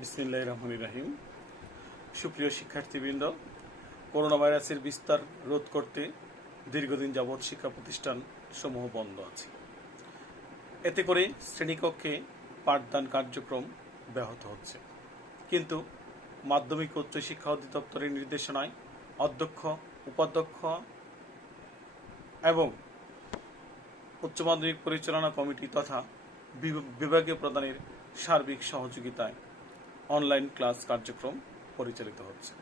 বিসমিল্লাহির রহমানির রহিম। সুপ্রিয় শিক্ষার্থীবৃন্দ, করোনা ভাইরাসের বিস্তার রোধ করতে দীর্ঘদিন যাবৎ শিক্ষা প্রতিষ্ঠান সমূহ বন্ধ আছে। এতে করে শ্রেণীকক্ষে পাঠদান কার্যক্রম ব্যাহত হচ্ছে। কিন্তু মাধ্যমিক উচ্চ শিক্ষা অধিদপ্তরের নির্দেশনায় অধ্যক্ষ, উপাধ্যক্ষ এবং উচ্চ মাধ্যমিক পরিচালনা কমিটি তথা বিভাগীয় প্রধানের সার্বিক সহযোগিতায় অনলাইন ক্লাস কার্যক্রম পরিচালিত হচ্ছে।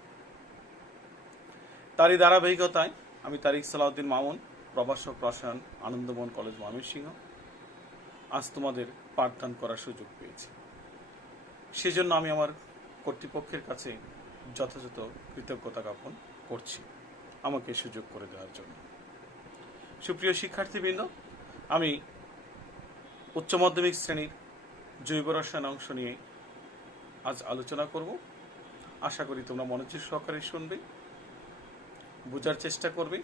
তারই ধারাবাহিকতায় আমি তারিক সালাউদ্দিন মামুন, প্রভাষক রসায়ন, আনন্দমোহন কলেজ, ময়মনসিংহ, আজ তোমাদের পাঠদান করার সুযোগ পেয়েছি। সেজন্য আমি আমার কর্তৃপক্ষের কাছে যথাযথ কৃতজ্ঞতা জ্ঞাপন করছি আমাকে সুযোগ করে দেওয়ার জন্য। সুপ্রিয় শিক্ষার্থীবৃন্দ, আমি উচ্চ মাধ্যমিক শ্রেণীর জৈব রসায়ন অংশ নিয়ে আজ আলোচনা করব। আশা করি তোমরা মনোযোগ সহকারে শুনবে, বোঝার চেষ্টা করবে।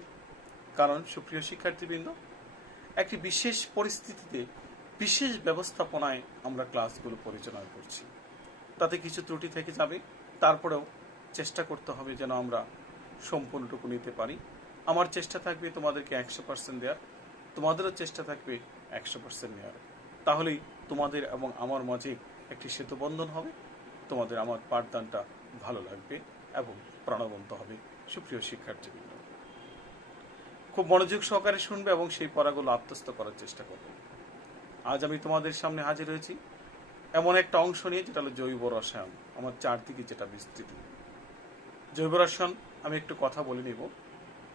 কারণ সুপ্রিয় শিক্ষার্থীবৃন্দ, একটি বিশেষ পরিস্থিতিতে বিশেষ ব্যবস্থাপনায় আমরা ক্লাসগুলো পরিচালনা করছি। তাতে কিছু ত্রুটি থেকে যাবে, তারপরেও চেষ্টা করতে হবে যেন আমরা সম্পূর্ণটুকু নিতে পারি। আমার চেষ্টা থাকবে তোমাদেরকে 100% দেওয়ার, তোমাদেরও চেষ্টা থাকবে 100% নেওয়ার। তাহলেই তোমাদের এবং আমার মাঝে একটি সেতুবন্ধন হবে, তোমাদের আমার পাঠদানটা ভালো লাগবে এবং প্রাণবন্ত হবে। সুপ্রিয় শিক্ষার্থীবৃন্দ, খুব মনোযোগ সহকারে শুনবে এবং সেই পড়াগুলো আত্মস্থ করার চেষ্টা করবে। আজ আমি তোমাদের সামনে হাজির হয়েছি এমন একটা অংশ নিয়ে, যেটা হলো জৈব রসায়ন। আমার চারদিকে যেটা বিস্তৃত জৈব রসায়ন, আমি একটু কথা বলে নিব।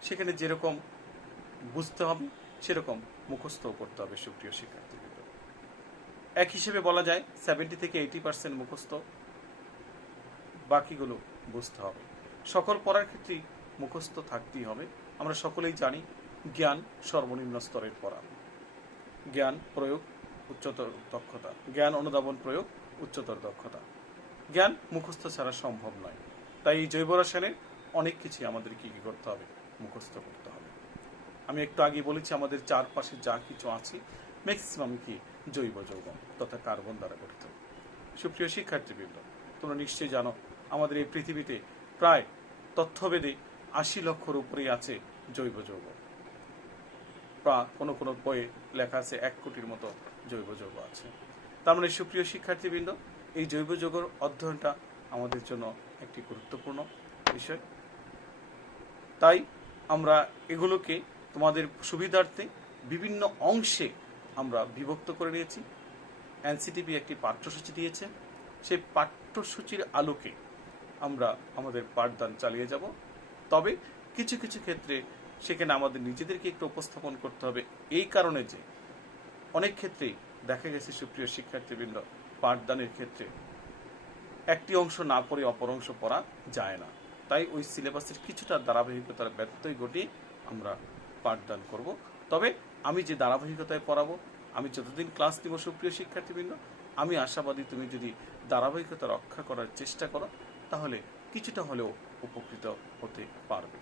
সেখানে যেরকম বুঝতে হবে সেরকম মুখস্থ করতে হবে। সুপ্রিয় শিক্ষার্থীবৃন্দ, এক হিসেবে বলা যায় 70 থেকে 80% মুখস্থ, বাকিগুলো বুঝতে হবে। সকল পড়ার ক্ষেত্রেই মুখস্থ থাকতেই হবে। আমরা সকলেই জানি জ্ঞান সর্বনিম্ন স্তরের পড়া, জ্ঞান প্রয়োগ উচ্চতর দক্ষতা, জ্ঞান অনুধাবন প্রয়োগ উচ্চতর দক্ষতা। জ্ঞান মুখস্থ ছাড়া সম্ভব নয়। তাই এই জৈব রসায়নের অনেক কিছুই আমাদের কি করতে হবে, মুখস্থ করতে হবে। আমি একটু আগে বলেছি আমাদের চারপাশে যা কিছু আছে ম্যাক্সিমাম কি জৈব যৌগ তথা কার্বন দ্বারা গঠিত। সুপ্রিয় শিক্ষার্থীবৃন্দ, তোমরা নিশ্চয়ই জানো আমাদের এই পৃথিবীতে প্রায় তথ্যভেদে 80 লক্ষর উপরেই আছে জৈব যৌগ। কোনো কোনো বইয়ে লেখা আছে 1 কোটির মতো জৈব যৌগ আছে। তার মানে সুপ্রিয় শিক্ষার্থীবৃন্দ, এই জৈব যৌগের অধ্যয়নটা আমাদের জন্য একটি গুরুত্বপূর্ণ বিষয়। তাই আমরা এগুলোকে তোমাদের সুবিধার্থে বিভিন্ন অংশে আমরা বিভক্ত করে নিয়েছি। এনসিটিভি একটি পাঠ্যসূচি দিয়েছে, সেই পাঠ্যসূচির আলোকে আমরা আমাদের পাঠদান চালিয়ে যাব। তবে কিছু কিছু ক্ষেত্রে সেখানে আমাদের নিজেদেরকে একটু উপস্থাপন করতে হবে, এই কারণে যে অনেক ক্ষেত্রেই দেখা গেছে সুপ্রিয় শিক্ষার্থীবৃন্দ, পাঠদানের ক্ষেত্রে একটি অংশ না পড়ে অপর অংশ পড়া যায় না। তাই ওই সিলেবাসের কিছুটা ধারাবাহিকতার ব্যত্যয় ঘটিয়ে আমরা পাঠদান করব। তবে আমি যে ধারাবাহিকতায় পড়াবো, আমি যতদিন ক্লাস দিব সুপ্রিয় শিক্ষার্থীবৃন্দ, আমি আশাবাদী তুমি যদি ধারাবাহিকতা রক্ষা করার চেষ্টা করো তাহলে কিছুটা হলেও উপকৃত হতে পারবে।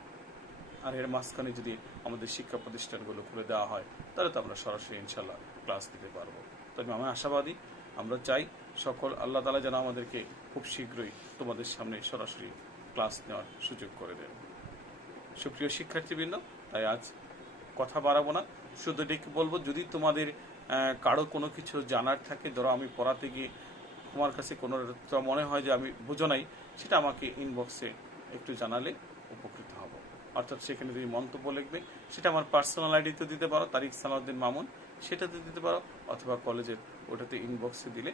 আর এর মাঝখানে যদি আমাদের শিক্ষা প্রতিষ্ঠানগুলো খুলে দেওয়া হয় তাহলে তো আমরা সরাসরি ইনশাল্লাহ ক্লাস দিতে পারবো। তবে আমি আশাবাদী, আমরা চাই সকল আল্লাহ তাআলা যেন আমাদেরকে খুব শীঘ্রই তোমাদের সামনে সরাসরি ক্লাস নেওয়ার সুযোগ করে দেন। সুপ্রিয় শিক্ষার্থীবৃন্দ, তাই আজ কথা বাড়াবো না, শুধু ডেকে বলবো যদি তোমাদের কারো কোনো কিছু জানার থাকে, ধরো আমি পড়াতে গিয়ে তোমার কাছে কোনো মনে হয় যে আমি বুঝো নাই, সেটা আমাকে ইনবক্সে একটু জানালে উপকৃত হব। অর্থাৎ সেখানে তুমি মন্তব্য লিখবে, সেটা আমার পার্সোনাল আইডিতে দিতে পারো, তারিক সালাউদ্দিন মামুন, সেটাতে দিতে পারো, অথবা কলেজের ওটাতে ইনবক্সে দিলে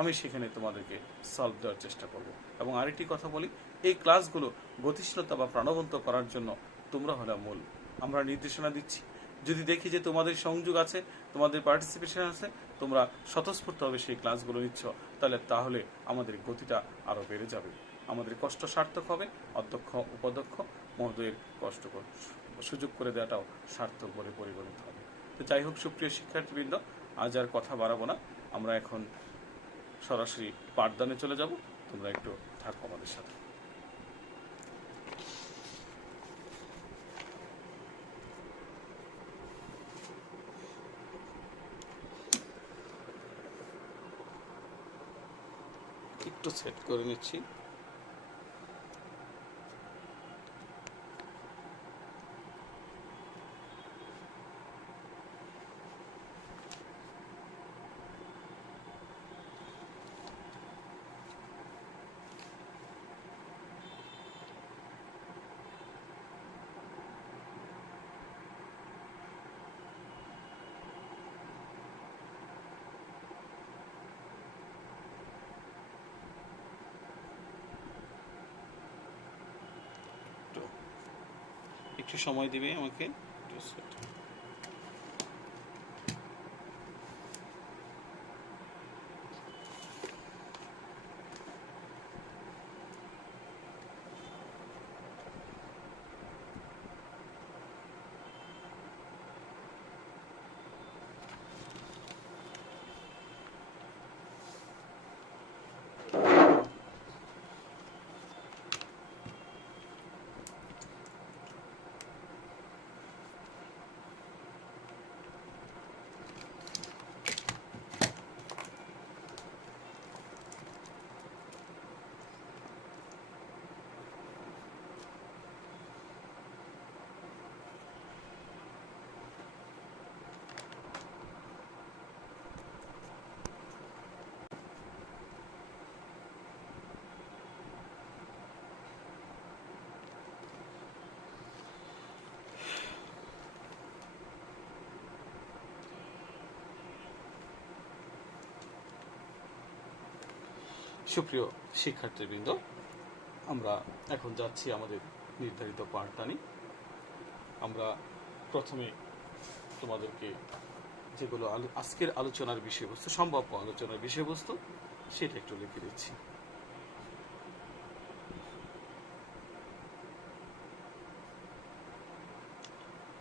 আমি সেখানে তোমাদেরকে সলভ দেওয়ার চেষ্টা করব। এবং আরেকটি কথা বলি, এই ক্লাসগুলো গতিশীলতা বা প্রাণবন্ত করার জন্য তোমরা হলে মূল। আমরা নির্দেশনা দিচ্ছি, যদি দেখি যে তোমাদের সংযোগ আছে, তোমাদের পার্টিসিপেশন আছে, তোমরা স্বতঃস্ফূর্তভাবে সেই ক্লাসগুলো নিচ্ছ, তাহলে আমাদের গতিটা আরও বেড়ে যাবে, আমাদের কষ্ট সার্থক হবে, অধ্যক্ষ উপাধ্যক্ষ মহোদয়ের কষ্ট সুযোগ করে দেওয়াটাও সার্থক বলে পরিগণিত হবে। তো যাই হোক সুপ্রিয় শিক্ষার্থীবৃন্দ, আজ আর কথা বাড়াবো না, আমরা এখন সরাসরি পাঠদানে চলে যাব। তোমরা একটু থাকো আমাদের সাথে। একটু সেট করে নিচ্ছি। একটু সময় দিবে আমাকে। সুপ্রিয় শিক্ষার্থীবৃন্দ, আমরা এখন যাচ্ছি আমাদের নির্ধারিত পাঠদানে। আমরা প্রথমে তোমাদেরকে যেগুলো আজকের আলোচনার বিষয়বস্তু, সম্ভাব্য আলোচনার বিষয়বস্তু, সেটা একটু লিখে দিচ্ছি।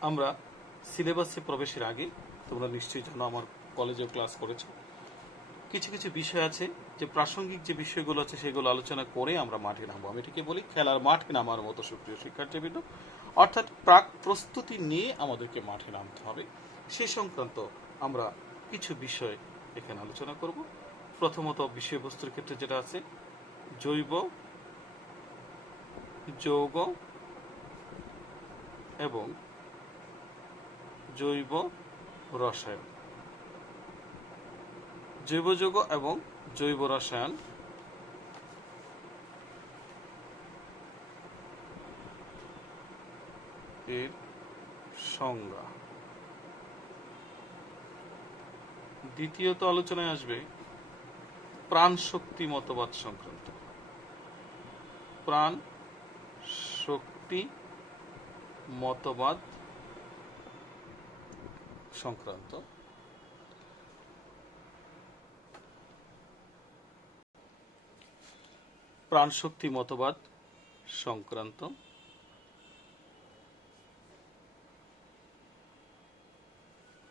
আমরা সিলেবাসে প্রবেশের আগে তোমরা নিশ্চয়ই জানো, আমার কলেজেও ক্লাস করেছো, কিছু কিছু বিষয় আছে যে প্রাসঙ্গিক যে বিষয়গুলো আছে সেগুলো আলোচনা করে আমরা মাঠে নামবো। আমি এটাকে বলি খেলার মাঠে নামার মতো। সুপ্রিয় শিক্ষার্থীবৃন্দ, অর্থাৎ প্রাক প্রস্তুতি নিয়ে আমাদেরকে মাঠে নামতে হবে। সে সংক্রান্ত আমরা কিছু বিষয় এখানে আলোচনা করব। প্রথমত বিষয়বস্তুর ক্ষেত্রে যেটা আছে, জৈব যৌগ এবং জৈব রসায়ন। জৈব যৌগ এবং জৈব রসায়ন এর সংজ্ঞা। দ্বিতীয়ত আলোচনায় আসবে প্রাণ শক্তি মতবাদ সংক্রান্ত। প্রাণ শক্তি মতবাদ সংক্রান্ত। প্রাণশক্তি মতবাদ সংক্রান্ত।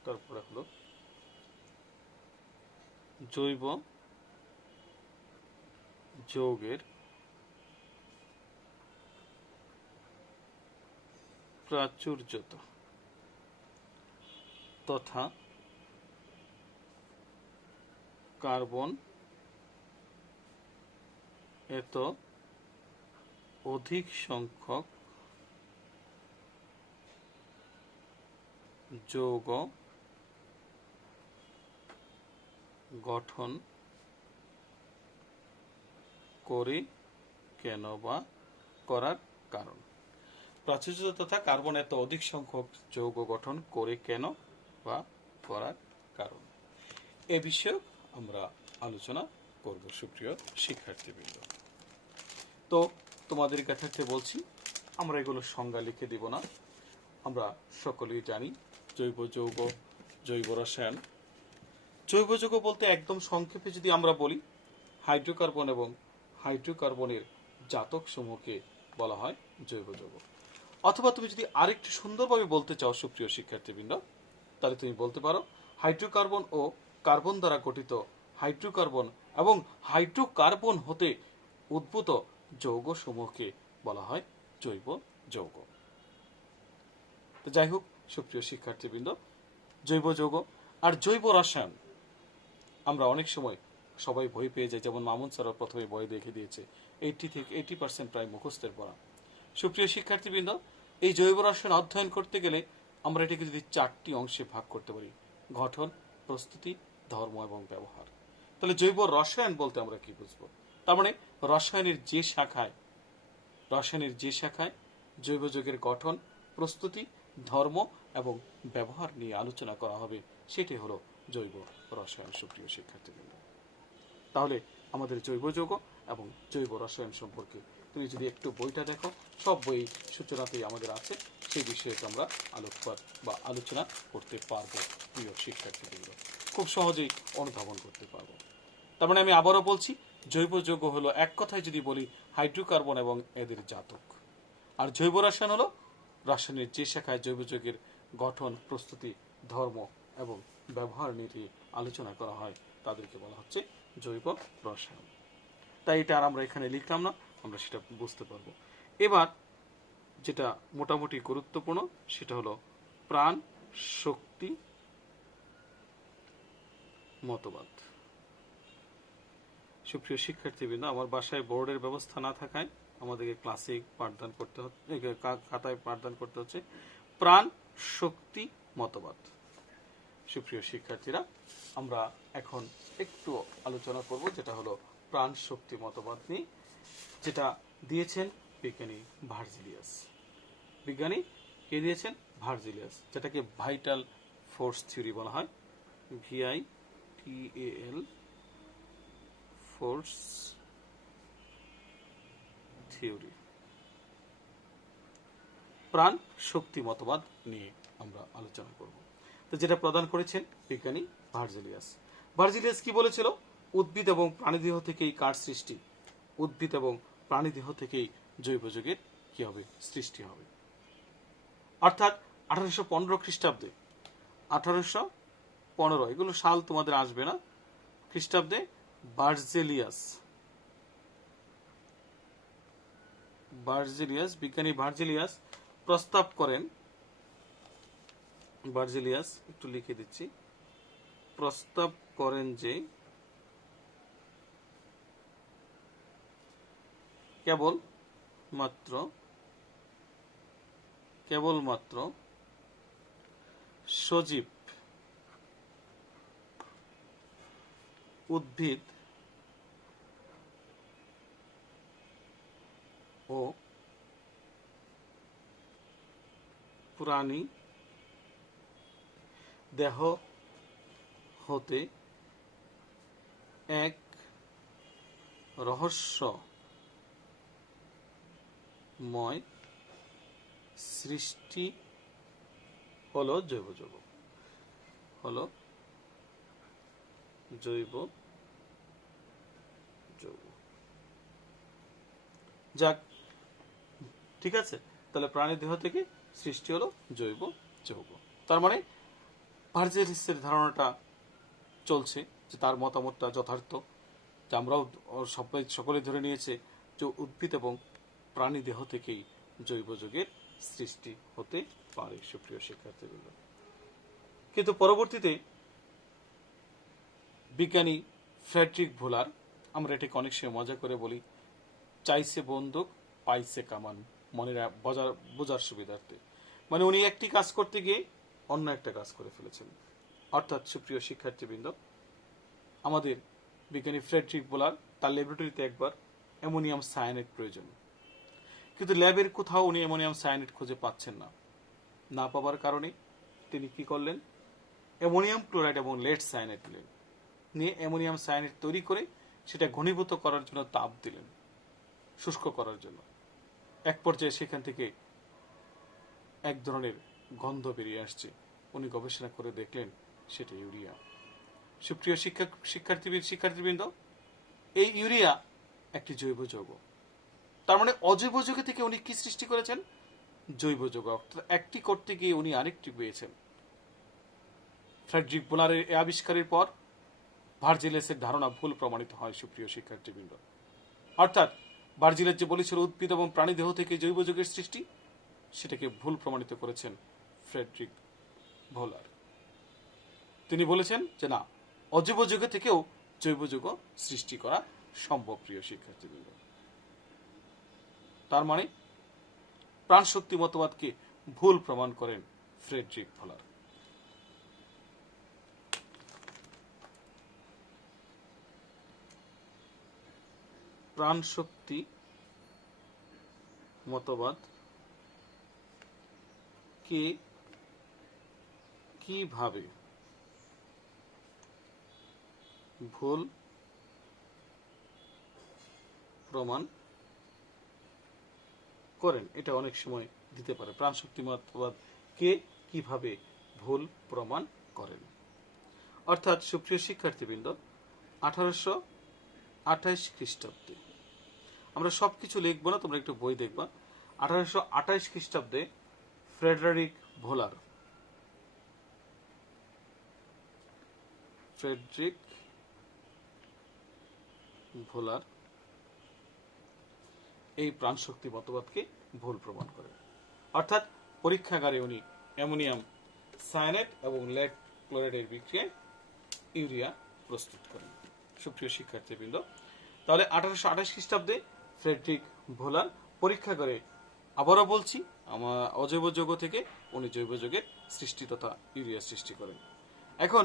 তারপরে হলো জৈব যৌগের প্রাচুর্যতা তথা কার্বন এত অধিক সংখ্যক যৌগ গঠন করে কেন বা করার কারণ। প্রাচুর্যতা তথা কার্বন এত অধিক সংখ্যক যৌগ গঠন করে কেন বা করার কারণ, এ বিষয়ে আমরা আলোচনা করব। সুপ্রিয় শিক্ষার্থীবৃন্দ, তো তোমাদের কাছে বলছি, আমরা এগুলো সংজ্ঞা লিখে দিব না। আমরা সকলেই জানি জৈব যৌগ, জৈব রসায়ন। জৈব যৌগ বলতে একদম সংক্ষেপে যদি আমরা বলি, হাইড্রোকার্বন এবং হাইড্রোকার্বনের জাতক সমূহকে বলা হয় জৈব যৌগ। অথবা তুমি যদি আরেকটু সুন্দরভাবে বলতে চাও সুপ্রিয় শিক্ষার্থীবৃন্দ, তাহলে তুমি বলতে পারো হাইড্রোকার্বন ও কার্বন দ্বারা গঠিত হাইড্রোকার্বন এবং হাইড্রোকার্বন হতে উদ্ভূত যৌগ সমূহকে বলা হয় জৈব যৌগ। তো যাই হোক সুপ্রিয় শিক্ষার্থীবৃন্দ, জৈব যৌগ আর জৈব রসায়ন আমরা অনেক সময় সবাই ভয় পেয়ে যায়, যেমন মামুন স্যারও প্রথমে ভয় দেখে দিয়েছে। 80% প্রায় মুখস্থের পড়া। সুপ্রিয় শিক্ষার্থীবৃন্দ, এই জৈব রসায়ন অধ্যয়ন করতে গেলে আমরা এটাকে যদি 4টি অংশে ভাগ করতে পারি: গঠন, প্রস্তুতি, ধর্ম এবং ব্যবহার। তাহলে জৈব রসায়ন বলতে আমরা কি বুঝবো? তার মানে রসায়নের যে শাখায় জৈব যৌগের গঠন, প্রস্তুতি, ধর্ম এবং ব্যবহার নিয়ে আলোচনা করা হবে, সেটি হলো জৈব রসায়ন। সুপ্রিয় শিক্ষার্থীবৃন্দ, তাহলে আমাদের জৈব যৌগ এবং জৈব রসায়ন সম্পর্কে তুমি যদি একটু বইটা দেখো, সব বই সূচনাতেই আমাদের আছে, সেই বিষয়ে আমরা আলোকপাত বা আলোচনা করতে পারবো। প্রিয় শিক্ষার্থীবৃন্দ, খুব সহজেই অনুধাবন করতে পারবো। তার মানে আমি আবারও বলছি, জৈব যৌগ হলো এক কথায় যদি বলি হাইড্রোকার্বন এবং এদের জাতক। আর জৈব রসায়ন হলো রসায়নের যে শাখায় জৈব যৌগের গঠন, প্রস্তুতি, ধর্ম এবং ব্যবহার নিয়ে আলোচনা করা হয়, তাদেরকে বলা হচ্ছে জৈব রসায়ন। তাই এটা আর আমরা এখানে লিখলাম না, আমরা সেটা বুঝতে পারবো। এবার যেটা মোটামুটি গুরুত্বপূর্ণ সেটা হলো প্রাণ শক্তি মতবাদ। সুপ্রিয় শিক্ষার্থীবৃন্দ, আমার বাসায় বোর্ডের ব্যবস্থা না থাকায় আমাদেরকে ক্লাসে পাঠদান করতে হচ্ছে, খাতায় পাঠদান করতে হচ্ছে। প্রাণ শক্তি মতবাদ। সুপ্রিয় শিক্ষার্থীরা, আমরা এখন একটু আলোচনা করব যেটা হলো প্রাণ শক্তি মতবাদ নিয়ে, যেটা দিয়েছেন বিজ্ঞানী ভার্জিলিয়াস। বিজ্ঞানী কে দিয়েছেন? ভার্জিলিয়াস, যেটাকে ভাইটাল ফোর্স থিওরি বলা হয়। VITAL force theory. প্রাণ শক্তি মতবাদ নিয়ে আমরা আলোচনা করব। তো যেটা প্রদান করেছেন বিজ্ঞানী ভার্জিলিয়াস। ভার্জিলিয়াস কি বলেছিল? উদ্ভিদ এবং প্রাণীদেহ থেকেই কার সৃষ্টি? উদ্ভিদ এবং প্রাণীদেহ থেকেই জৈব যৌগের কি হবে? সৃষ্টি হবে। অর্থাৎ 1815 খ্রিস্টাব্দে, 1815, এগুলো সাল তোমাদের আসবে না, খ্রিস্টাব্দে বিজ্ঞানী ভার্জিলিয়াস প্রস্তাব করেন, ভার্জিলিয়াস একটু লিখে দিচ্ছি, প্রস্তাব করেন যে কেবলমাত্র সজীব উদ্ভিদ ও প্রাণী দেহ হতে এক রহস্যময় সৃষ্টি হলো জৈব যৌগ। যাক, ঠিক আছে, তাহলে প্রাণী দেহ থেকে সৃষ্টি হলো জৈব যৌগ। তার মানে ভার্জিলিয়াসের ধারণাটা চলছে যে তার মতামতটা যথার্থ, যে আমরাও সকলে ধরে নিয়েছে যে উদ্ভিদ এবং প্রাণী দেহ থেকেই জৈব যৌগের সৃষ্টি হতে পারে। সুপ্রিয় শিক্ষার্থীবৃন্দ, কিন্তু পরবর্তীতে বিজ্ঞানী ফ্রেডরিক ভোলার, আমরা এটাকে অনেক সময় মজা করে বলি চাইছে বন্দুক পাইছে কামান, মনে বোঝার সুবিধার্থে, মানে উনি একটি কাজ করতে গিয়ে অন্য একটা কাজ করে ফেলেছেন। অর্থাৎ সুপ্রিয় শিক্ষার্থীবৃন্দ, আমাদের বিজ্ঞানী ফ্রেডরিক ভোলার তার ল্যাবরেটরিতে একবার অ্যামোনিয়াম সায়ানাইড প্রয়োজন, কিন্তু ল্যাবের কোথাও উনি অ্যামোনিয়াম সায়ানাইড খুঁজে পাচ্ছেন না পাওয়ার কারণে তিনি কি করলেন? অ্যামোনিয়াম ক্লোরাইড এবং লেড সায়ানাইড নিয়ে অ্যামোনিয়াম সায়ানাইড তৈরি করে সেটা ঘনীভূত করার জন্য তাপ দিলেন, শুষ্ক করার জন্য। এক পর্যায়ে সেখান থেকে এক ধরনের গন্ধ বেরিয়ে আসছে। উনি গবেষণা করে দেখলেন সেটা ইউরিয়া। সুপ্রিয় শিক্ষার্থীবৃন্দ, এই ইউরিয়া একটি জৈব যৌগ। তার মানে অজৈব যৌগ থেকে উনি কি সৃষ্টি করেছেন? জৈব যৌগ। একটি করতে গিয়ে উনি আরেকটি পেয়েছেন। ফ্রেডরিক ভোলারের এই আবিষ্কারের পর ভার্জিলিয়াসের ধারণা ভুল প্রমাণিত হয়। সুপ্রিয় শিক্ষার্থীবৃন্দ, অর্থাৎ ভার্জিলিয়াস যে বলেছিল উদ্ভিদ এবং প্রাণী দেহ থেকে জৈব যৌগের সৃষ্টি, সেটাকে ভুল প্রমাণিত করেছেন ফ্রেডরিক ভোলার। তিনি বলেছেন যে না, অজৈব যৌগ থেকেও জৈব যৌগ সৃষ্টি করা সম্ভব। প্রিয় শিক্ষার্থীবৃন্দ, তার মানে প্রাণশক্তি মতবাদকে ভুল প্রমাণ করেন ফ্রেডরিক ভোলার। প্রাণশক্তি মতবাদ কে কিভাবে ভুল প্রমাণ করেন, এটা অনেক সময় দিতে পারে। প্রাণশক্তি মতবাদ কে কিভাবে ভুল প্রমাণ করেন, অর্থাৎ সুপ্রিয় শিক্ষার্থীবৃন্দ 1828 খ্রিস্টাব্দে, আমরা সবকিছু লিখবো না, তোমরা একটু বই দেখবা। 1828 খ্রিস্টাব্দে ফ্রেডরিক ভোলার এই প্রাণশক্তি মতবাদকে ভুল প্রমাণ করেন। অর্থাৎ পরীক্ষাগারে উনি অ্যামোনিয়াম সায়ানেট এবং লেড ক্লোরাইডের বিক্রিয়ায় ইউরিয়া প্রস্তুত করেন। সুপ্রিয় শিক্ষার্থীবৃন্দ, তাহলে 1828 খ্রিস্টাব্দে ফ্রেডরিক ভোলার পরীক্ষাগারে, আবারও বলছি, আমার অজৈব যৌগ থেকে উনি জৈব যৌগের সৃষ্টি তথা ইউরিয়া সৃষ্টি করেন। এখন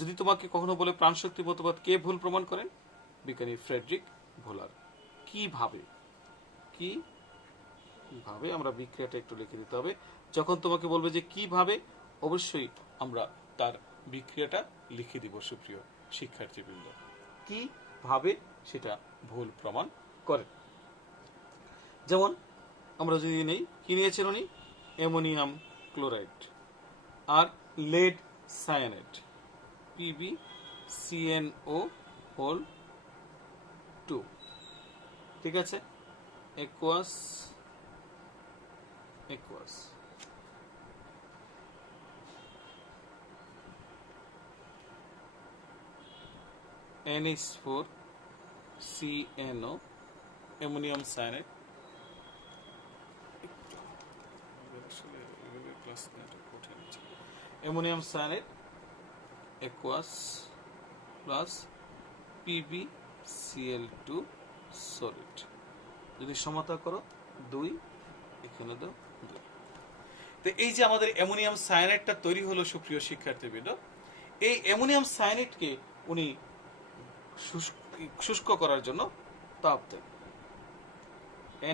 যদি তোমাকে কখনো বলে প্রাণশক্তি মতবাদ কে ভুল প্রমাণ করেন, বিজ্ঞানী ফ্রেডরিক ভোলার। কিভাবে আমরা বিক্রিয়াটা একটু লিখে দিতে হবে। যখন তোমাকে বলবে যে কিভাবে, অবশ্যই আমরা তার বিক্রিয়াটা লিখে দিব। সুপ্রিয় শিক্ষার্থীবৃন্দ, কিভাবে সেটা ভুল প্রমাণ করে। যেমন আমরা যদি নেই, কি নিয়েছেন উনি? অ্যামোনিয়াম ক্লোরাইড আর লেড সায়ানেট PbCnO2, ঠিক আছে, aqueous NH4CnO ammonium cyanate, ammonium cyanate aqueous plus PbCl2 solid. যদি সমতা করো 2, এখানে দাও 2। তো এই যে আমাদের অ্যামোনিয়াম সায়ানেটটা তৈরি হলো, সুপ্রিয় শিক্ষার্থীবৃন্দ, এই অ্যামোনিয়াম সায়ানেটকে উনি শুষ্ক করার জন্য তাপ দেন।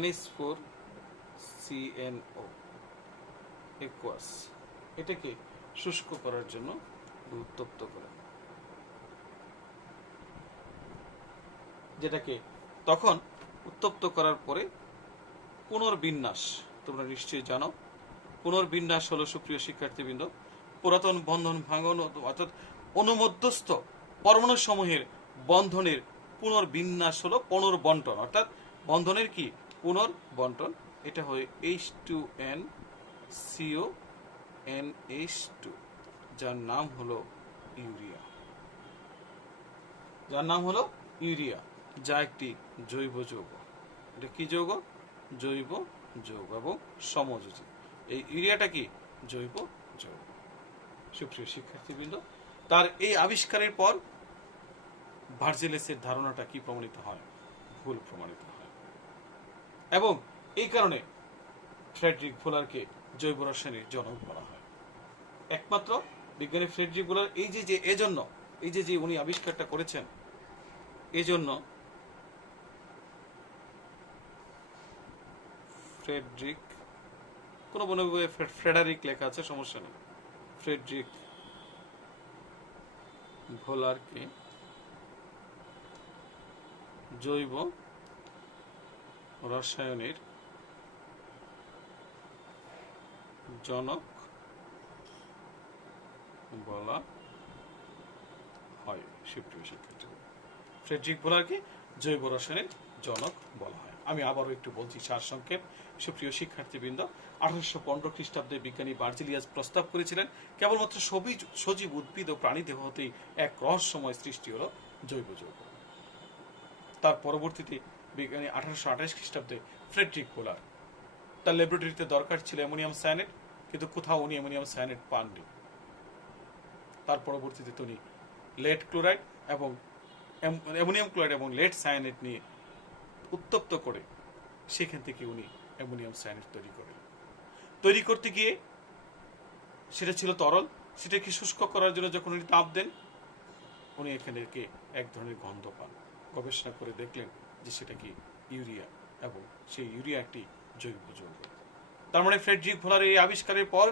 NH4CnO aqueous, এটাকে শুষ্ক করার জন্য উত্তপ্ত করেন, যেটাকে তখন উত্তপ্ত করার পরে পুনর্বিন্যাস, তোমরা নিশ্চয়ই জানো পুনর্বিন্যাস হলো, সুপ্রিয় শিক্ষার্থীবৃন্দ, পুরাতন বন্ধন ভাঙন, অর্থাৎ অনুমধ্যস্থ পরমাণু সমূহের বন্ধনের পুনর্বিন্যাস হলো পুনর্বন্টন, অর্থাৎ বন্ধনের কি পুনর্বন্টন। এটা হয় H2NCONH2, যার নাম হলো ইউরিয়া, যা একটি জৈব যৌগ। এটা কি যৌগ? জৈব যৌগ এবং সমযোজী। এই ইউরিয়াটা কি জৈব যৌগ। সুপ্রিয় শিক্ষার্থীবৃন্দ, তার এই আবিষ্কারের পর ভার্জিলেসের ধারণাটা কি প্রমাণিত হয়? ভুল প্রমাণিত হয়। এবং এই কারণে ফ্রেডরিক ভোলারকে জৈব রসায়নের জনক বলা হয়। একমাত্র বিজ্ঞানী ফ্রেডরিক ভোলার এই যে উনি আবিষ্কারটা করেছেন, এজন্য ফ্রেডরিক, কোন বইয়ে ফ্রেডারিক লেখা আছে, সমস্যা নেই, ফ্রেডরিক ভোলারকে জৈব রসায়নের জনক বলা হয়। সুপ্রিয় শিক্ষার্থী, ফ্রেডরিক ভোলারকে জৈব রসায়নের জনক বলা হয়। আমি আবারও একটু বলছি সারসংক্ষেপ। সুপ্রিয় শিক্ষার্থীবৃন্দ, 1815 খ্রিস্টাব্দে বিজ্ঞানী বার্জিলিয়াস প্রস্তাব করেছিলেন কেবলমাত্র সজীব উদ্ভিদ ও প্রাণী দেহ হতেই এক রহস্যময় সৃষ্টি হলো জৈব যৌগ। তার পরবর্তীতে বিজ্ঞানী 1828 খ্রিস্টাব্দে ফ্রেডরিক ভোলার, তার ল্যাবরেটরিতে দরকার ছিল অ্যামোনিয়াম সায়ানেট, কিন্তু কোথাও উনি অ্যামোনিয়াম সায়ানেট পাননি। তার পরবর্তীতে তিনি লেড ক্লোরাইড এবং অ্যামোনিয়াম ক্লোরাইড এবং লেড সায়ানাইড নিয়ে উত্তপ্ত করে সেখান থেকে উনি অ্যামোনিয়াম সায়ানাইড তৈরি করতে গিয়ে সেটা ছিল তরল, সেটাকে শুষ্ক করার জন্য যখন উনি তাপ দেন, উনি এখানে এক ধরনের গন্ধ পান। গবেষণা করে দেখলেন যে সেটা কি ইউরিয়া, এবং সেই ইউরিয়া একটি জৈব যৌগ। তার মানে ফ্রেডরিক ভোলার এই আবিষ্কারের পর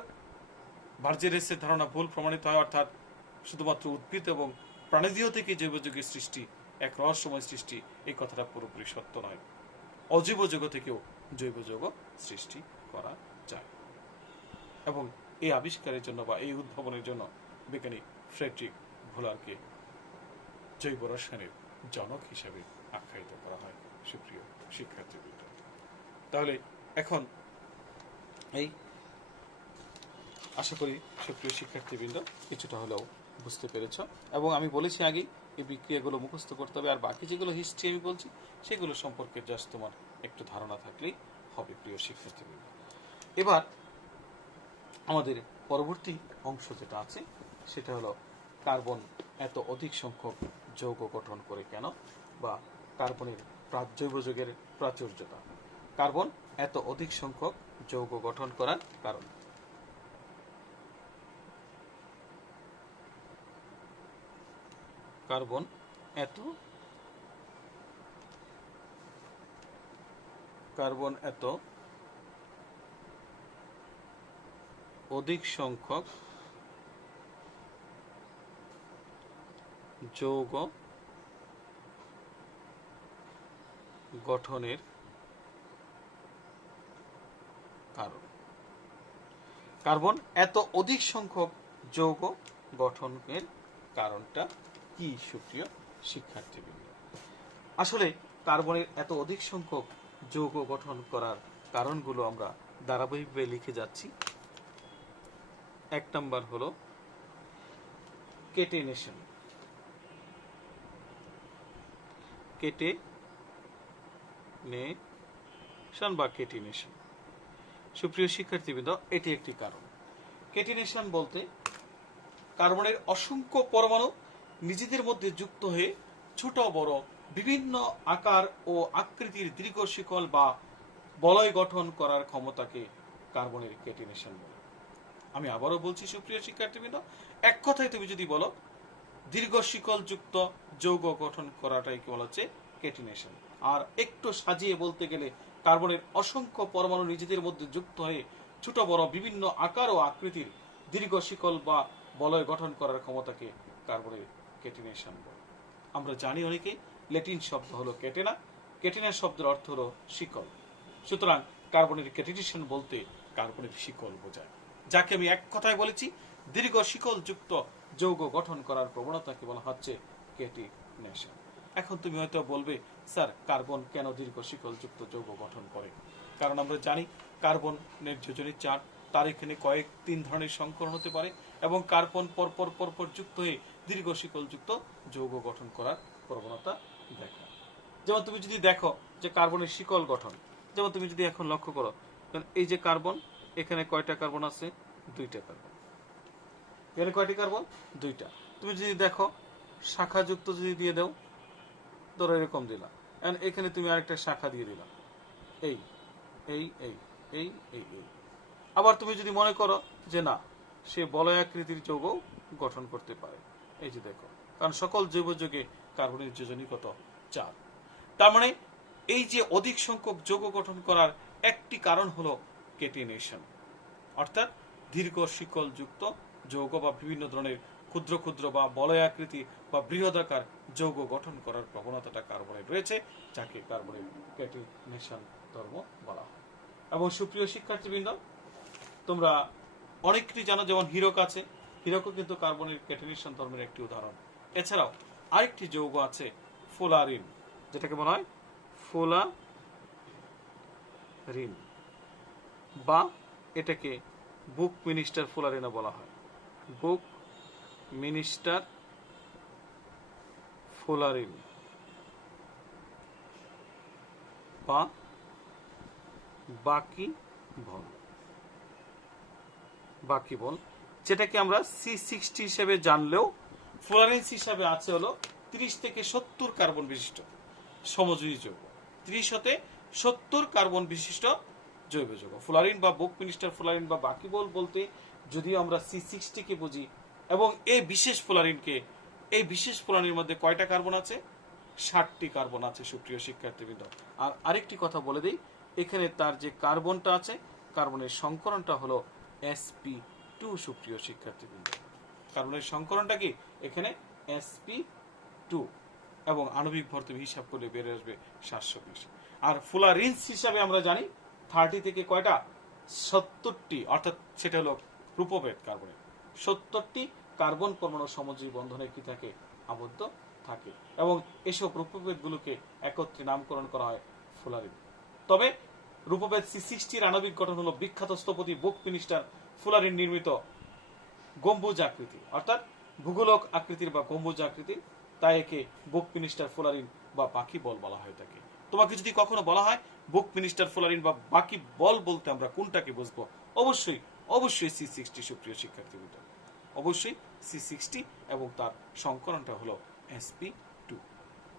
বার্জেরেসের ধারণা ভুল প্রমাণিত হয়, অর্থাৎ শুধুমাত্র উদ্ভিদ এবং প্রাণীদেহ থেকে জৈব যৌগের সৃষ্টি এক রহস্যময় সৃষ্টি, এই কথাটা পুরোপুরি সত্য নয়। অজৈব যৌগ থেকেও জৈব যৌগ সৃষ্টি করা যায়, এবং এই আবিষ্কারের জন্য বা এই উদ্ভাবনের জন্য বিজ্ঞানী ফ্রেডরিক ভোলারকে জৈব রসায়নের জনক হিসেবে আখ্যায়িত করা হয়। সুপ্রিয় শিক্ষার্থীবৃন্দ, তাহলে এখন এই আশা করি সুপ্রিয় শিক্ষার্থীবৃন্দ কিছুটা হলেও বুঝতে পেরেছ, এবং আমি বলেছি আগেই এই বিক্রিয়াগুলো মুখস্থ করতে হবে, আর বাকি যেগুলো হিস্ট্রি আমি বলছি সেগুলো সম্পর্কে জাস্ট তোমার একটু ধারণা থাকলেই হবে। প্রিয় শিক্ষার্থীবৃন্দ, এবার আমাদের পরবর্তী অংশ যেটা আছে সেটা হলো কার্বন এত অধিক সংখ্যক যৌগ গঠন করে কেন, বা কার্বনের জৈব যৌগের প্রাচুর্যতা। কার্বন এত অধিক সংখ্যক যৌগ গঠন করার কারণ। কার্বন এত অধিক সংখ্যক যৌগ গঠনের কারণ। কার্বন এত অধিক সংখ্যক যৌগ গঠনের কারণটা কি সুপ্রিয় শিক্ষার্থীবৃন্দ? আসলে কার্বনের এত অধিক সংখ্যক যৌগ গঠন করার কারণগুলো আমরা ধারাবাহিকভাবে লিখে যাচ্ছি। 1 নম্বর হলো কেটেনেশন। বা কেটিনেশন। সুপ্রিয় শিক্ষার্থীবৃন্দ, এটি একটি কারণ। কেটিনেশন বলতে কার্বনের অসংখ্য পরমাণু নিজেদের মধ্যে যুক্ত হয়ে ছোট বড় বিভিন্ন আকার ও আকৃতির দীর্ঘ শিকল বা বলয় গঠন করার ক্ষমতাকে কার্বনের কেটিনেশন বলে। আমি আবারও বলছি সুপ্রিয় শিক্ষার্থীবৃন্দ, এক কথায় তুমি যদি বলো দীর্ঘ শিকল যুক্ত যৌগ গঠন করাটাই কি বলা হচ্ছে কেটিনেশন। আর একটু সাজিয়ে বলতে গেলে কার্বনের অসংখ্য পরমাণু নিজেদের মধ্যে যুক্ত হয়ে ছোট বড় বিভিন্ন আকার ও আকৃতির দীর্ঘ শিকল বা বলয় গঠন করার ক্ষমতাকে কার্বনের কেটিনেশন বলে। আমরা জানি অনেকে ল্যাটিন শব্দ হলো কেটেনা। কেটেনা শব্দের অর্থ হলো শিকল। সুতরাং কার্বনের কেটিনেশন বলতে কার্বনের শিকল বোঝায়, যাকে আমি এক কথায় বলেছি দীর্ঘ শিকল যুক্ত যৌগ গঠন করার প্রবণতাকে বলা হচ্ছে কেটিনেশন। এখন তুমি হয়তো বলবে, স্যার কার্বন কেন দীর্ঘ শিকল যুক্ত যৌগ গঠন করে? কারণ আমরা জানি কার্বনের যোজনী চার্ট, তার এখানে তিন ধরনের সংকরণ হতে পারে, এবং কার্বন পরপর যুক্ত হয়ে দীর্ঘ শিকল যুক্ত যৌগ গঠন করার প্রবণতা দেখায়। যেমন তুমি যদি দেখো যে কার্বনের শিকল গঠন, যেমন তুমি যদি এখন লক্ষ্য করো, এই যে কার্বন, এখানে কয়টা কার্বন আছে? 2টা কার্বন। এখানে কয়টি কার্বন? 2টা। তুমি যদি দেখো শাখা যুক্ত যদি দিয়ে দাও, ধরো এরকম দিলা, এখানে তুমি আরেকটা শাখা দিয়ে দিলা, এই এই এই এই এই এই। আবার তুমি যদি মনে করো যে না, সে বলয়াকৃতির যৌগ গঠন করতে পারে, এই যে দেখো, কারণ সকল জৈব যৌগে কার্বনের যোজনী কত? 4। তার মানে এই যে অধিক সংখ্যক যৌগ গঠন করার একটি কারণ হলো কেটিনেশন, অর্থাৎ দীর্ঘ শিকল যুক্ত যৌগ বা বিভিন্ন ধরনের ক্ষুদ্র ক্ষুদ্র বা বলয়াকৃতি বা বৃহদাকার যৌগ গঠন করার প্রবণতাটা কার্বনের রয়েছে, যাকে কার্বনের কেটিনেশন ধর্ম বলা হয়। এবং সুপ্রিয় শিক্ষার্থীবৃন্দ, তোমরা অনেকটি জানো, যেমন হীরক আছে, হীরকও কিন্তু কার্বনের কেটিনেশন ধর্মের একটি উদাহরণ। এছাড়াও আরেকটি যৌগ আছে ফুলারিন, যেটাকে বলা হয় ফুলারিন, বা এটাকে বুক মিনিস্টার ফুলারিনও বলা হয়। বুক মিনিস্টার ফুলারিন বা বাকিবল, যেটাকে আমরা C60 হিসেবে জানলেও ফুলারিন হিসাবে আছে হলো 30 থেকে 70 কার্বন বিশিষ্ট সমযোজী যৌগ। 30 হতে 70 কার্বন বিশিষ্ট জৈব যৌগ। ফ্লোরিন বা বুকমিনিস্টার ফ্লোরিন বা বাকিবল বলতে যদিও আমরা C60 কে বুঝি, এবং এই বিশেষ ফ্লোরিনের মধ্যে কয়টা কার্বন আছে? 60টি কার্বন আছে সুপ্রিয় শিক্ষার্থীবৃন্দ। আর আরেকটি কথা বলে দিই, এখানে তার যে কার্বনটা আছে, কার্বনের সংকরণটা হলো sp2 সুপ্রিয় শিক্ষার্থীবৃন্দ। কার্বনের সংকরণটা কি? এখানে sp2, এবং আণবিক ভর তুমি হিসাব করলে বের আসবে 720। আর ফ্লোরিনস হিসাবে আমরা জানি 30 থেকে কয়টা? 70টি, অর্থাৎ সেটা হলো রূপভেদ কার্বনের 70টি কার্বন পরমাণু সমযোজী বন্ধনে কি থাকে? আবদ্ধ থাকে। এবং এসব রূপভেদগুলোকে একত্রে নামকরণ করা হয় ফ্লোরিন। তবে রূপভেদ C60 এর আণবিক গঠন হলো বিখ্যাত স্থপতি বুকমিনিস্টার ফ্লোরিন নির্মিত গম্বুজ আকৃতি, অর্থাৎ ভূগোলক আকৃতির বা গম্বুজ আকৃতির, তাই একে বুকমিনিস্টার ফ্লোরিন বা বাকি বল বলা হয়ে থাকে। তোমাকে যদি কখনো বলা হয় বুকমিনিস্টার ফ্লোরিন বা বাকি বল বলতে আমরা কোনটাকে বুঝবো? অবশ্যই C60 সুপ্রিয় শিক্ষার্থীবৃন্দ, অবশ্যই C60, এবং তার সংকরণটা হলো sp2।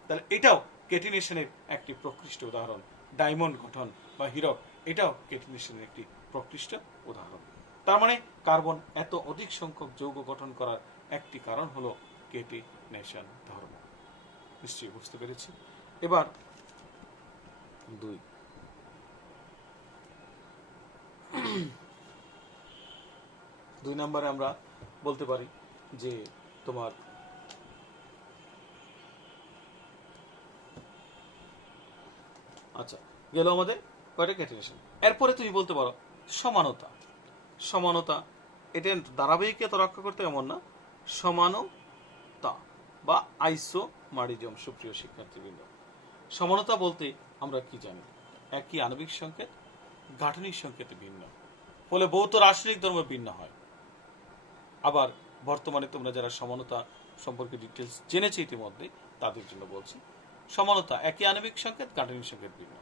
তাহলে এটাও কেটিনেশনের একটি প্রকৃষ্ট উদাহরণ। ডায়মন্ড গঠন বা হীরক, এটাও কেটিনেশনের একটি প্রকৃষ্ট উদাহরণ। তার মানে কার্বন এত অধিক সংখ্যক যৌগ গঠন করার একটি কারণ হলো কেটিনেশন ধর্ম। নিশ্চয়ই বুঝতে পেরেছি। এবার 2 নম্বরে আমরা বলতে পারি যে তোমার আচ্ছা গেল আমাদের কয়টা কেটিনেশন। এরপরে তুমি বলতে পারো সমানতা, এটা ধারাবাহিকতা রক্ষা করতে এমন না, সমানতা বা আইসোমারিজম সুপ্রিয় শিক্ষার্থীবৃন্দ। সমানতা বলতে আমরা কি জানি? একই আণবিক সংকেত, গাঠনিক সংকেত ভিন্ন, ফলে ভৌত রাসায়নিক ধর্ম ভিন্ন হয়। আবার বর্তমানে তোমরা যারা সমানতা সম্পর্কে ডিটেলস জেনেছে ইতিমধ্যে, তাদের জন্য বলছি, সমানতা একই আণবিক সংকেত, গাঠনিক সংকেত ভিন্ন,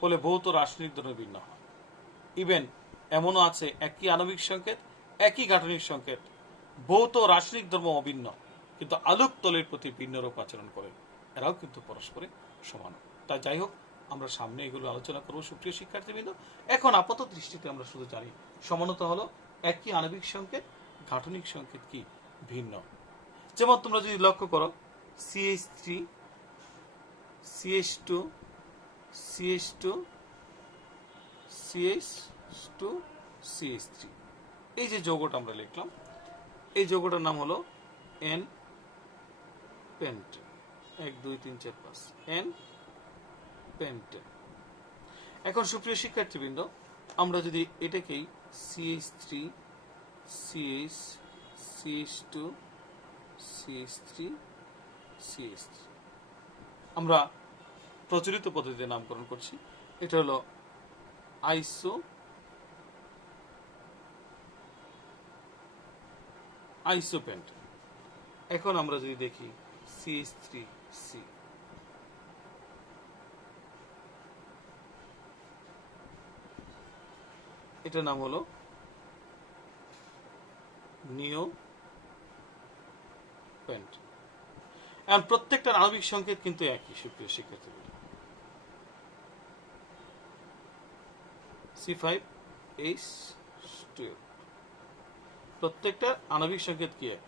ফলে ভৌত রাসায়নিক ধর্ম ভিন্ন হয়। ইভেন এমনও আছে একই আণবিক সংকেত, একই গাঠনিক সংকেত, ভৌত রাসায়নিক ধর্ম অভিন্ন, কিন্তু আলোক তলের প্রতি ভিন্ন রূপ আচরণ করে, এরাও কিন্তু পরস্পরে সমান। তাই যাই হোক, আমরা সামনে এগুলো আলোচনা করবো সুপ্রিয় শিক্ষার্থীবৃন্দ। এখন আপাত দৃষ্টিতে আমরা শুধু জানি সমানতা হলো একই আণবিক সংকেত, গাঠনিক সংকেত কি ভিন্ন। যেমন তোমরা যদি লক্ষ্য করো CH3 CH2 CH2 CH2 CH3, এই যে যৌগটা আমরা লিখলাম, এই যৌগটার নাম হলো N পেন্টেন। 1 2 3 4 5 N pentane. এখন সুপ্রিয় শিক্ষার্থীবৃন্দ, আমরা যদি এটাকেই CH3 CH CH2 CH3 CH3 আমরা প্রচলিত পদ্ধতিতে নামকরণ করছি, এটা হলো আইসোপেন্টেন। এখন আমরা যদি দেখি CH3C, এটার নাম হলো নিওপেন্টেন। এখন প্রত্যেকটার আণবিক সংকেত কিন্তু একই সুপ্রিয় শিক্ষার্থী। C5H12, প্রত্যেকটার আণবিক সংকেত কি এক,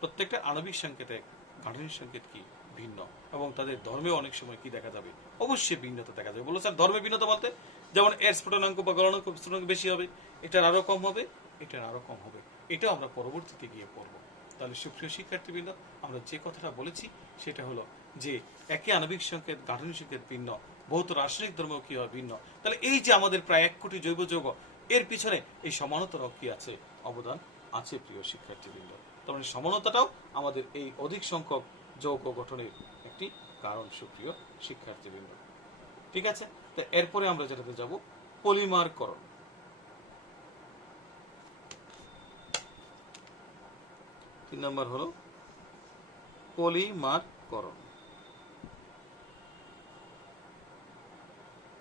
প্রত্যেকটা আণবিক সংকেত এক, গাঠনিক সংকেত কি ভিন্ন, এবং তাদের ধর্মেও অনেক সময় কি দেখা যাবে? অবশ্যই ভিন্নতা দেখা যাবে। বলো স্যার ধর্মে ভিন্নতা বলতে? যেমন এর স্ফুটনাঙ্ক বা গলনাঙ্ক স্ফুটনাঙ্ক বেশি হবে, এটার আরো কম হবে, এটার আরো কম হবে। এটাও আমরা পরবর্তীতে গিয়ে পড়বো। তাহলে সুপ্রিয় শিক্ষার্থীবৃন্দ, আমরা যে কথাটা বলেছি সেটা হলো যে একই আণবিক সংকেত, গাঠনিক সংকেত ভিন্ন, ভৌত রাসায়নিক ধর্ম কি হয় ভিন্ন। তাহলে এই যে আমাদের প্রায় 1 কোটি জৈব যৌগ, এর পিছনে এই সমানতারও কি আছে? অবদান আছে প্রিয় শিক্ষার্থীবৃন্দ। তার মানে সমানতাটাও আমাদের এই অধিক সংখ্যক যৌগ গঠনের একটি কারণ সুপ্রিয় শিক্ষার্থীবৃন্দ। ঠিক আছে, তো এরপরে আমরা যেটাতে যাব পলিমারকরণ। 3 নম্বর হলো পলিমারকরণ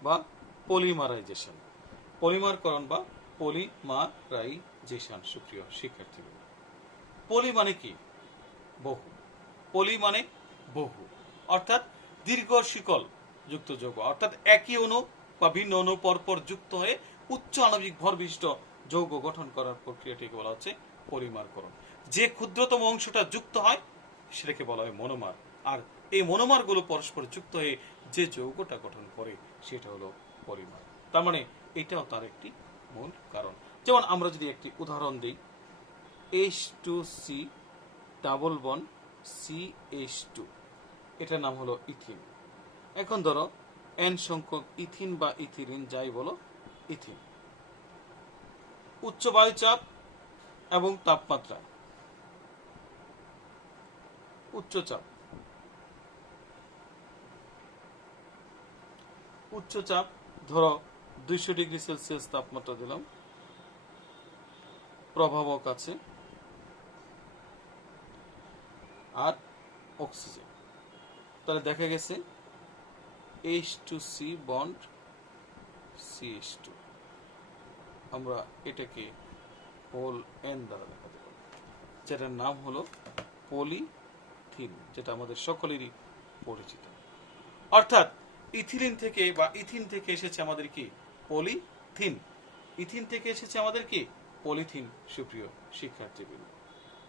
বা পলিমারাইজেশন। পলিমারকরণ বা পলিমারাইজেশন সুপ্রিয় শিক্ষার্থীবৃন্দ। পলি মানে কি? বহু, পলি মানে বহু, অর্থাৎ দীর্ঘ শিকল যুক্ত যৌগ, অর্থাৎ একই অণু বা ভিন্ন অণু পরপর যুক্ত হয়ে উচ্চ আণবিক ভর বিশিষ্ট যৌগ গঠন করার প্রক্রিয়াটিকে বলা হচ্ছে পলিমারকরণ। যে ক্ষুদ্রতম অংশটা যুক্ত হয় সেটাকে বলা হয় মনোমার, আর এই মনোমার গুলো পরস্পর যুক্ত হয়ে যে যৌগটা গঠন করে সেটা হলো পলিমার। তার মানে এটাও তার একটি মূল কারণ। যেমন আমরা যদি একটি উদাহরণ দিই, H2C ডাবল বন্ড CH2, এটার নাম হলো ইথিন। এখন ধরো N সংখ্যক ইথিন বা ইথিলিন যাই বলো, ইথিন উচ্চ বায়ুচাপ এবং তাপমাত্রা, উচ্চচাপ ধরো 200 ডিগ্রি সেলসিয়াস তাপমাত্রা দিলাম, প্রভাবক আছে আর অক্সিজেন। তাহলে দেখা গেছে H2C বন্ড CH2, আমরা এটাকে হোল N দ্বারা দেখাতে পারি, যেটার নাম হলো পলিথিন, যেটা আমাদের সকলেরই পরিচিত। অর্থাৎ ইথিলিন থেকে বা ইথিন থেকে এসেছে আমাদের কি পলিথিন, ইথিন থেকে এসেছে আমাদের কি পলিথিন। সুপ্রিয় শিক্ষার্থীবৃন্দ,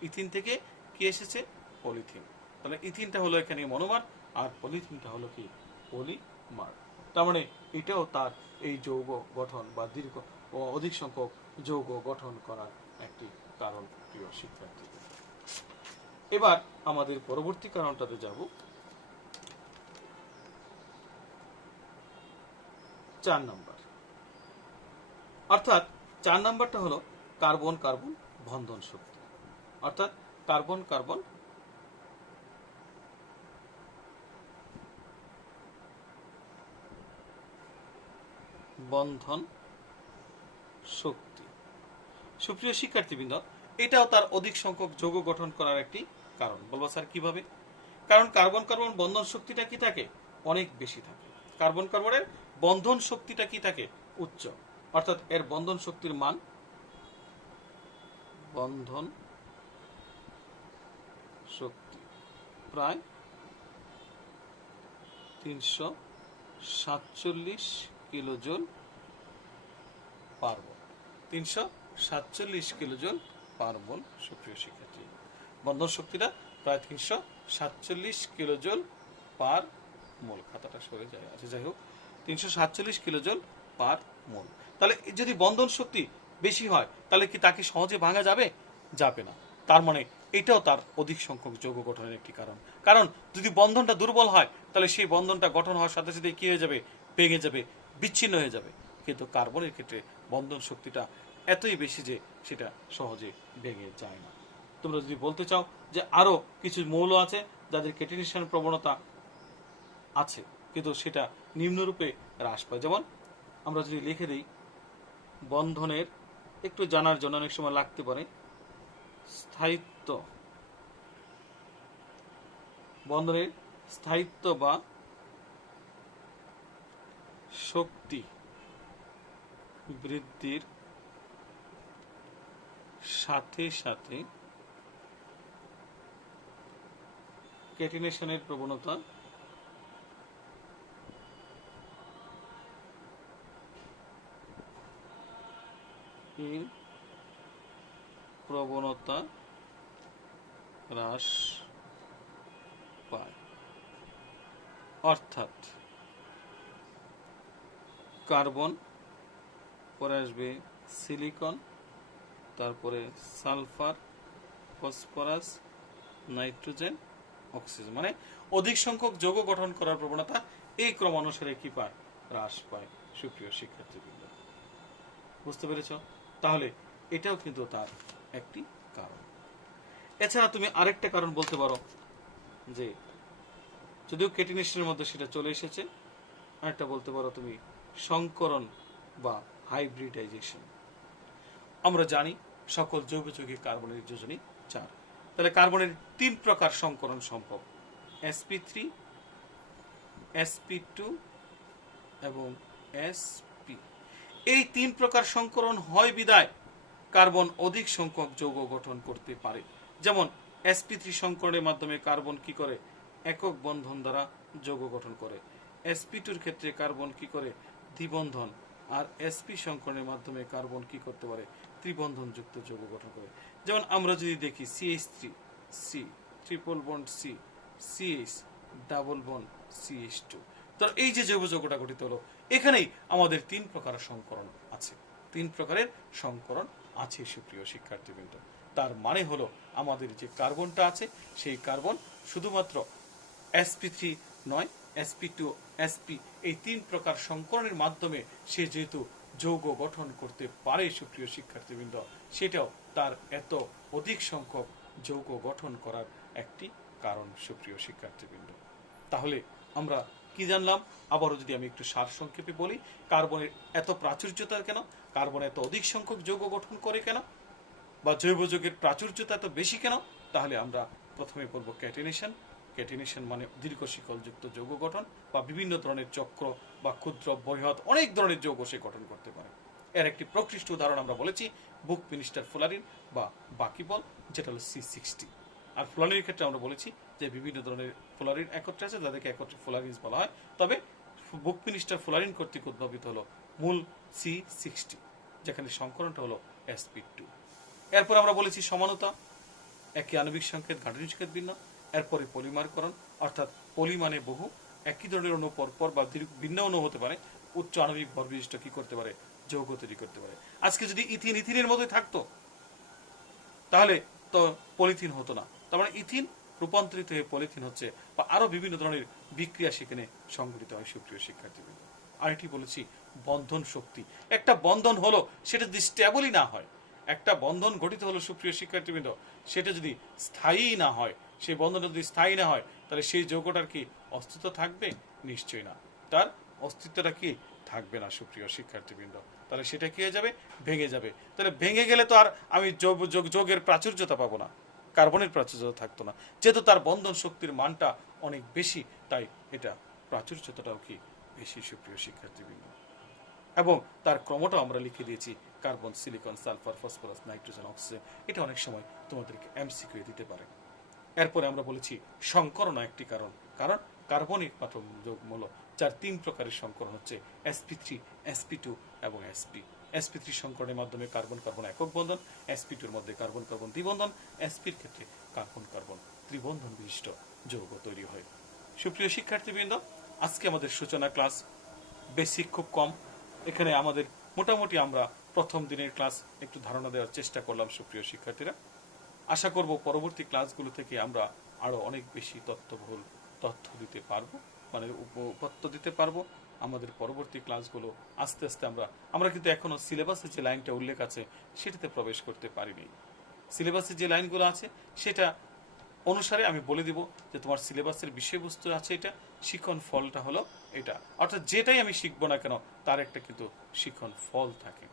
ইথিন থেকে কি এসেছে পলিথিন। তাহলে ইথিনটা হলো এখানে মনোমার আর পলিথিনটা হলো কি পলিমার। তার মানে এটাও তার এই যৌগ গঠন বা দীর্ঘ ও অধিক সংখ্যক যৌগ গঠন করার একটি কারণ। প্রিয় শিক্ষার্থী, এবার আমাদের পরবর্তী কারণটাতে যাব, 4 নাম্বার। অর্থাৎ 4 নাম্বারটা হলো কার্বন কার্বন বন্ধন শক্তি। অর্থাৎ কার্বন কার্বন বন্ধন শক্তি। সুপ্রিয় শিক্ষার্থীবৃন্দ, এটাও তার অধিক সংখ্যক যৌগ গঠন করার একটি কারণ। বলবো স্যার কিভাবে? কারণ কার্বন কার্বন বন্ধন শক্তিটা কি থাকে? অনেক বেশি থাকে। কার্বন কার্বনের বন্ধন শক্তিটা কি থাকে? উচ্চ। অর্থাৎ এর বন্ধন শক্তির মান, বন্ধন শক্তি প্রায় 347 কিলোজুল পার মোল। 347 কিলোজুল পার মোল। সুপ্রিয় শিক্ষার্থী, বন্ধন শক্তিটা প্রায় 347 কিলোজুল পার মোল। খাতাটা সরে যায়, আচ্ছা যাই হোক, 347 কিলোজুল পার মোল। তাহলে যদি বন্ধন শক্তি বেশি হয় তাহলে কি তাকে সহজে ভাঙা যাবে? যাবে না। তার মানে এটাও তার অধিক সংখ্যক যৌগ গঠনের একটি কারণ। কারণ যদি বন্ধনটা দুর্বল হয় তাহলে সেই বন্ধনটা গঠন হওয়ার সাথে সাথে কি হয়ে যাবে? ভেঙে যাবে, বিচ্ছিন্ন হয়ে যাবে। কিন্তু কার্বনের ক্ষেত্রে বন্ধন শক্তিটা এতই বেশি যে সেটা সহজে ভেঙে যায় না। তোমরা যদি বলতে চাও যে আরো কিছু মৌল আছে যাদের কেটিনেশন প্রবণতা আছে কিন্তু সেটা নিম্নরূপে হ্রাস পায়, যেমন আমরা যদি লিখে দিই, বন্ধনের একটু জানার জন্য অনেক সময় লাগতে পারে, স্থায়িত্ব, বন্ধনের স্থায়িত্ব বা শক্তি বৃদ্ধির সাথে সাথে ক্যাটিনেশনের প্রবণতা হ্রাস পায়। অর্থাৎ কার্বন, পরে আসবে সিলিকন, তারপরে সালফার, ফসফরাস, নাইট্রোজেন, অক্সিজেন, মানে অধিক সংখ্যক যৌগ গঠন করার প্রবণতা এই ক্রমানুসারে কি পায়? হ্রাস পায়। সুপ্রিয় শিক্ষার্থীবৃন্দ, বুঝতে পেরেছ? তাহলে এটাও কিন্তু তার একটি কারণ। এছাড়া তুমি আরেকটা কারণ বলতে পারো যে যদিও কেটিনেশনের মধ্যে সেটা চলে এসেছে, আরেকটা বলতে পারো তুমি সংকরণ বা হাইব্রিডাইজেশন। আমরা জানি সকল যৌগ যৌগিক কার্বনের যোজনী 4। তাহলে কার্বনের 3 প্রকার সংকরণ সম্ভব, sp3, sp2 এবং sp। এই 3 প্রকার সংকরণ হয় বিদায় কার্বন অধিক সংখ্যক যৌগ গঠন করতে পারে। যেমন sp3 সংকরণের মাধ্যমে কার্বন কি করে, একক বন্ধন দ্বারা যৌগ গঠন করে। sp2 এর ক্ষেত্রে কার্বন কি করে, দ্বিবন্ধন। আর sp সংকরণের মাধ্যমে কার্বন কি করতে পারে, ত্রিবন্ধন যুক্ত যৌগ গঠন করে। যেমন আমরা যদি দেখি CH3 C triple bond C CH double bond CH2, তো এই যে জৈব যৌগটা গঠিত হলো, এখানেই আমাদের 3 প্রকার সংকরণ আছে। 3 প্রকারের সংকরণ আছে সুপ্রিয় শিক্ষার্থীবৃন্দ। তার মানে হলো আমাদের যে কার্বনটা আছে সেই কার্বন শুধুমাত্র sp3 নয়, sp2 sp এই 3 প্রকার সংকরণের মাধ্যমে সে যেহেতু যৌগ গঠন করতে পারে সুপ্রিয় শিক্ষার্থীবৃন্দ, সেটাও তার এত অধিক সংখ্যক যৌগ গঠন করার একটি কারণ সুপ্রিয় শিক্ষার্থীবৃন্দ। তাহলে আমরা কি জানলাম, আবারও যদি আমি একটু সারসংক্ষেপে বলি, কার্বনের এত প্রাচুর্যতা কেন, কার্বন এত অধিক সংখ্যক যৌগ গঠন করে কেন, বা জৈব যৌগের প্রাচুর্যতা এত বেশি কেন, তাহলে আমরা প্রথমে পড়ব ক্যাটিনেশন। ক্যাটিনেশন মানে দীর্ঘ শিকলযুক্ত যৌগ গঠন, বা বিভিন্ন ধরনের চক্র বা ক্ষুদ্র বৃহৎ অনেক ধরনের যৌগ সে গঠন করতে পারে। এর একটি প্রকৃষ্ট উদাহরণ আমরা বলেছি বুকমিনিস্টার ফুলারিন বা বাকিবল, যেটা হলো C60। আর ফুলারিনের ক্ষেত্রে আমরা বলেছি যে বিভিন্ন ধরনের ফুলারিন একত্রে আছে, যাদেরকে একত্রে ফুলারিনস বলা হয়। তবে বুকমিনিস্টার ফুলারিন কর্তৃক উদ্ভাবিত হলো মূল C60, যেখানে সংকরণটা হলো sp2। এরপর আমরা বলেছি সমানতা, একই আণবিক সংকেত গাঠনিক সংকেত ভিন্ন। এরপরে পলিমারকরণ, অর্থাৎ পলি মানে বহু, একই ধরনের অণু পরপর বা ভিন্ন অণু হতে পারে, উচ্চ আণবিক ভর বিশিষ্ট কি করতে পারে, যৌগ তৈরি করতে পারে। আজকে যদি ইথিন ইথিনের মতোই থাকতো তাহলে তো পলিথিন হতো না। তার মানে ইথিন রূপান্তরিত হয়ে পলিথিন হচ্ছে, বা আরো বিভিন্ন ধরনের বিক্রিয়া সেখানে সংঘটিত হয় সুপ্রিয় শিক্ষার্থীবৃন্দ। আরেকটি বলেছি বন্ধন শক্তি। একটা বন্ধন হলো, সেটা যদি স্টেবলই না হয়, একটা বন্ধন গঠিত হলো সুপ্রিয় শিক্ষার্থীবৃন্দ, সেটা যদি স্থায়ী না হয়, সেই বন্ধনটা যদি স্থায়ী না হয়, তাহলে সেই যৌগটার কি অস্তিত্ব থাকবে? নিশ্চয়ই না, তার অস্তিত্বটা কি থাকবে না সুপ্রিয় শিক্ষার্থীবৃন্দ। তাহলে সেটা কি হয়ে যাবে? ভেঙে যাবে। তাহলে ভেঙে গেলে তো আর আমি যৌগের প্রাচুর্যতা পাবো না, কার্বনের প্রাচুর্যতা থাকতো না। যেহেতু তার বন্ধন শক্তির মানটা অনেক বেশি, তাই এটা প্রাচুর্যতাটাও কি বেশি সুপ্রিয় শিক্ষার্থীবৃন্দ। এবং তার ক্রমটাও আমরা লিখে দিয়েছি, carbon, silicon, sulphur, phosphorus, nitrogen, oxygen. এটা অনেক সময় তোমাদেরকে এমসিকিউ দিতে পারে। এরপরে আমরা বলেছি সংকরণ একটি কারণ, কারণ কার্বনিক পাঠক যৌগমূল যার 3 প্রকারের সংকরণ হচ্ছে sp3, sp2 এবং sp। sp3 সংকরণের মাধ্যমে কার্বন কার্বন একক বন্ধন, sp2 এর মধ্যে কার্বন কার্বন দ্বিবন্ধন, sp এর ক্ষেত্রে কার্বন কার্বন ত্রিবন্ধন বিশিষ্ট যৌগ তৈরি হয়। সুপ্রিয় শিক্ষার্থীবৃন্দ, আজকে আমাদের সূচনা ক্লাস বেসিক খুব কম, এখানে আমাদের মোটামুটি আমরা প্রথম দিনের ক্লাস একটু ধারণা দেওয়ার চেষ্টা করলাম সুপ্রিয় শিক্ষার্থীরা। আশা করব পরবর্তী ক্লাসগুলো থেকে আমরা আরো অনেক বেশি তথ্যবহুল তথ্য দিতে পারবো, মানে উপত্য দিতে পারবো। আমাদের পরবর্তী ক্লাসগুলো আস্তে আস্তে আমরা কিন্তু এখনো সিলেবাসে যে লাইনটা উল্লেখ আছে সেটাতে প্রবেশ করতে পারিনি। সিলেবাসে যে লাইনগুলো আছে সেটা অনুসারে আমি বলে দিব যে তোমার সিলেবাসের বিষয়বস্তু আছে এটা, শিখন ফলটা হলো এটা। অর্থাৎ যেটাই আমি শিখবো না কেন তার একটা কিন্তু শিখন ফল থাকে।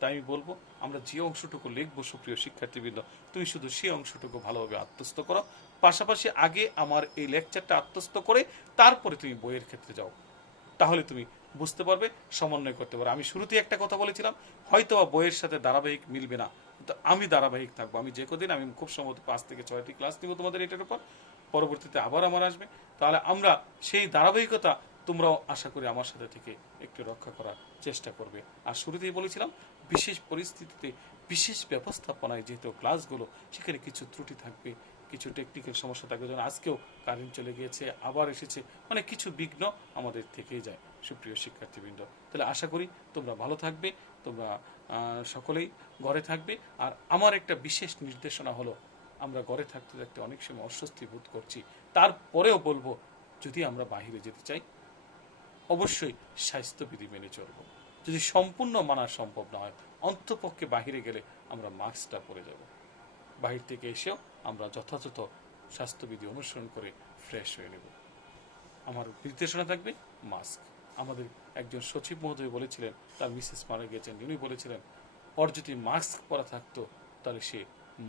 তাই আমি বলবো আমরা যে অংশটুকু লিখবো সুপ্রিয় শিক্ষার্থীবৃন্দ, তুমি শুধু সেই অংশটুকু ভালোভাবে আত্মস্থ করো। পাশাপাশি আগে আমার এই লেকচারটা আত্মস্থ করে তারপরে তুমি বইয়ের ক্ষেত্রে যাও, তাহলে তুমি বুঝতে পারবে, সমন্বয় করতে পারবে। আমি শুরুতেই একটা কথা বলেছিলাম, হয়তো বইয়ের সাথে ধারাবাহিক মিলবে না, কিন্তু আমি ধারাবাহিক থাকবো। আমি যে কদিন আমি খুব সম্ভবত 5 থেকে 6টি ক্লাস নিব তোমাদের এটার উপর, পরবর্তীতে আবার আমার আসবে। তাহলে আমরা সেই ধারাবাহিকতা তোমরাও আশা করি আমার সাথে থেকে একটু রক্ষা করার চেষ্টা করবে। আর শুরুতেই বলেছিলাম বিশেষ পরিস্থিতিতে বিশেষ ব্যবস্থাপনায় যেহেতু ক্লাসগুলো, সেখানে কিছু ত্রুটি থাকবে, কিছু টেকনিক্যাল সমস্যা থাকবে। যেমন আজকেও কারেন্ট চলে গিয়েছে, আবার এসেছে, মানে কিছু বিঘ্ন আমাদের থেকেই যায় সুপ্রিয় শিক্ষার্থীবৃন্দ। তাহলে আশা করি তোমরা ভালো থাকবে, তোমরা সকলেই ঘরে থাকবে। আর আমার একটা বিশেষ নির্দেশনা হলো, আমরা ঘরে থাকতে থাকতে অনেক সময় অস্বস্তি বোধ করছি, তারপরেও বলবো যদি আমরা বাহিরে যেতে চাই অবশ্যই স্বাস্থ্যবিধি মেনে চলবো। যদি সম্পূর্ণ মানা সম্ভব না হয়, অন্তপক্ষে বাহিরে গেলে আমরা মাস্কটা পরে যাব। বাহির থেকে এসেও আমরা যথাযথ স্বাস্থ্যবিধি অনুসরণ করে ফ্রেশ হয়ে নেব। আমার নির্দেশনা থাকবে মাস্ক। আমাদের একজন সচিব মহোদয় বলেছিলেন, তার মিসেস মারা গিয়েছেন, উনি বলেছিলেন ওর যদি মাস্ক পরা থাকতো তাহলে সে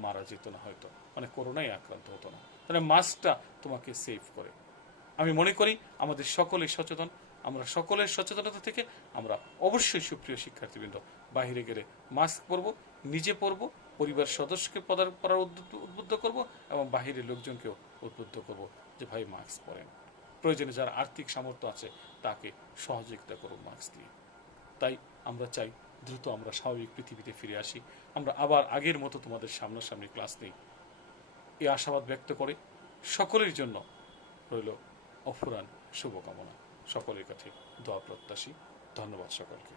মারা যেত না, হয়তো মানে করোনায় আক্রান্ত হতো না। তাহলে মাস্কটা তোমাকে সেভ করে। আমি মনে করি আমাদের সকলেই সচেতন, আমরা সকলের সচেতনতা থেকে আমরা অবশ্যই সুপ্রিয় শিক্ষার্থীবৃন্দ বাহিরে গেলে মাস্ক পরবো, নিজে পরবো, পরিবার সদস্যকে পড়ার উদ্বুদ্ধ করব এবং বাহিরের লোকজনকেও উদ্বুদ্ধ করব যে ভাই মাস্ক পরেন। প্রয়োজনে যারা আর্থিক সামর্থ্য আছে তাকে সহযোগিতা করব মাস্ক দিয়ে। তাই আমরা চাই দ্রুত আমরা স্বাভাবিক পৃথিবীতে ফিরে আসি, আমরা আবার আগের মতো তোমাদের সামনাসামনি ক্লাস নেই, এই আশাবাদ ব্যক্ত করে সকলের জন্য রইল অফুরান শুভকামনা। সকলের কাছে দোয়া প্রত্যাশী। ধন্যবাদ সকলকে।